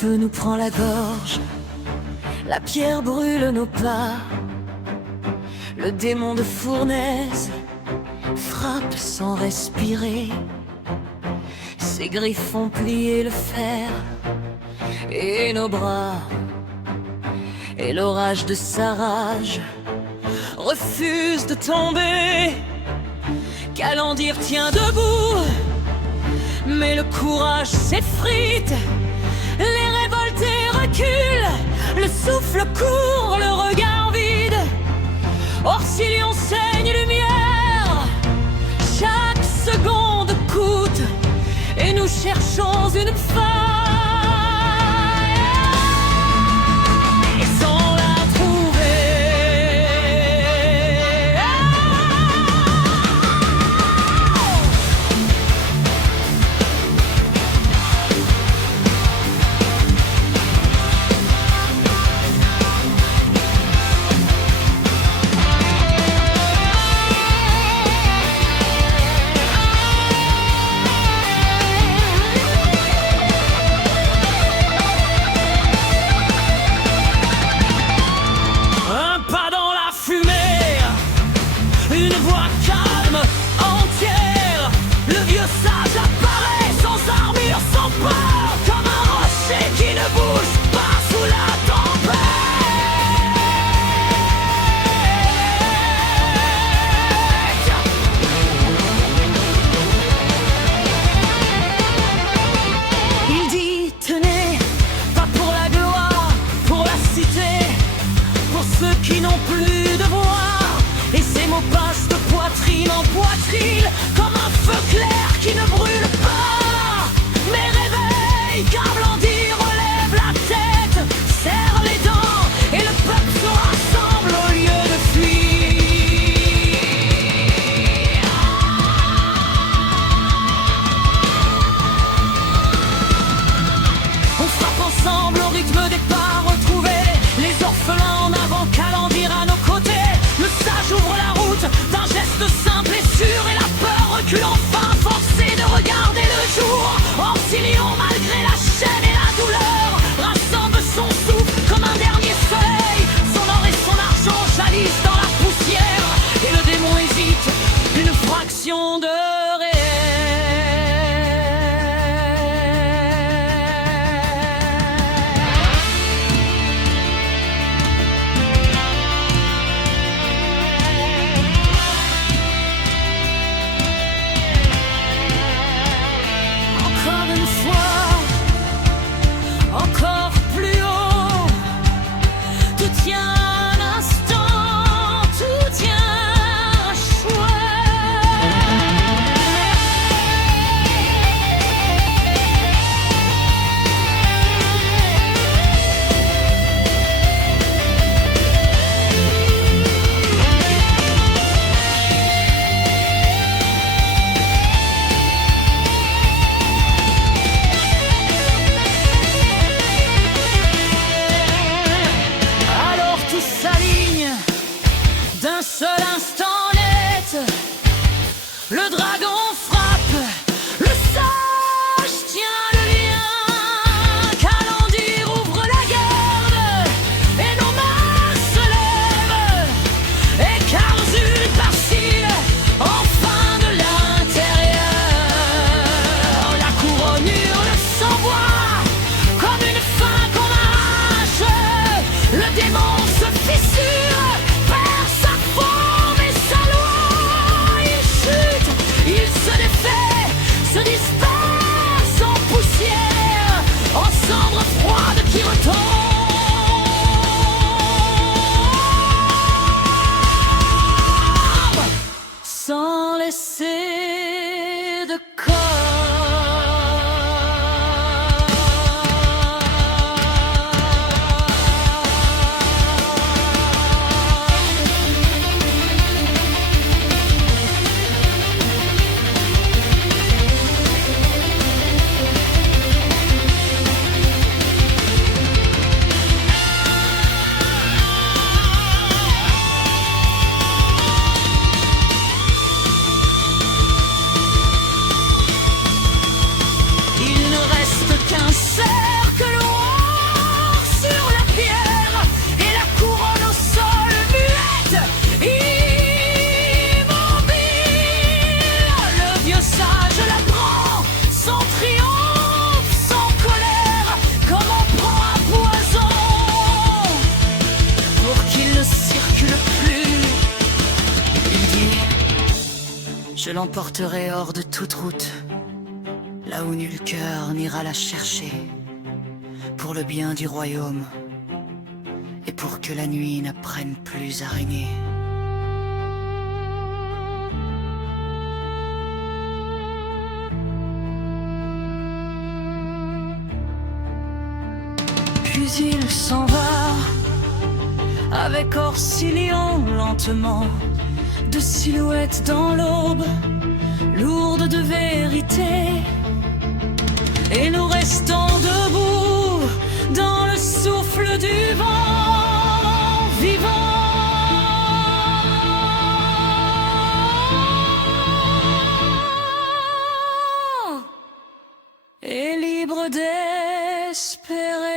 feu nous prend la gorge, la pierre brûle nos pas. Le démon de fournaise frappe sans respirer. Ses griffes font plier le fer et nos bras. Et l'orage de sa rage refuse de tomber. Calendir tient debout, mais le courage s'effrite. Les révoltés reculent, le souffle court, le regard vide. Orcillion saigne lumière, chaque seconde coûte, et nous cherchons une faille. Qui n'ont plus de voix, et ces mots passent de poitrine en poitrine comme un feu clair qui ne brûle pas. Mais réveille, car Blandy relève la tête, serre les dents, et le peuple se rassemble au lieu de fuir. On frappe ensemble au rythme des pas retrouvés, les orphelins en avant, Calendir à nos côtés. Le sage ouvre la route d'un geste simple et sûr, et la peur recule enfin, forcée de regarder le jour. Orcillion, malgré la chaîne et la douleur, rassemble son souffle comme un dernier soleil. Son or et son argent jaillissent dans la poussière, et le démon hésite une fraction de d'un seul instant net. Le dragon frappe, le sage tient le lien. Calendir ouvre la garde, et nos mains se lèvent. Et Carzul vacille, enfin de l'intérieur. La couronne hurle sans voix, comme une fin qu'on arrache. Le démon se fissure, perd sa forme et sa loi. Il chute, il se défait, se disperse en poussière, en cendres froides qui retombent sans laisser de l'emporterai hors de toute route, là où nul cœur n'ira la chercher, pour le bien du royaume, et pour que la nuit n'apprenne plus à régner. Puis il s'en va, avec Orsilion lentement, de silhouettes dans l'aube, lourde de vérité. Et nous restons debout, dans le souffle du vent, vivant. Et libre d'espérer.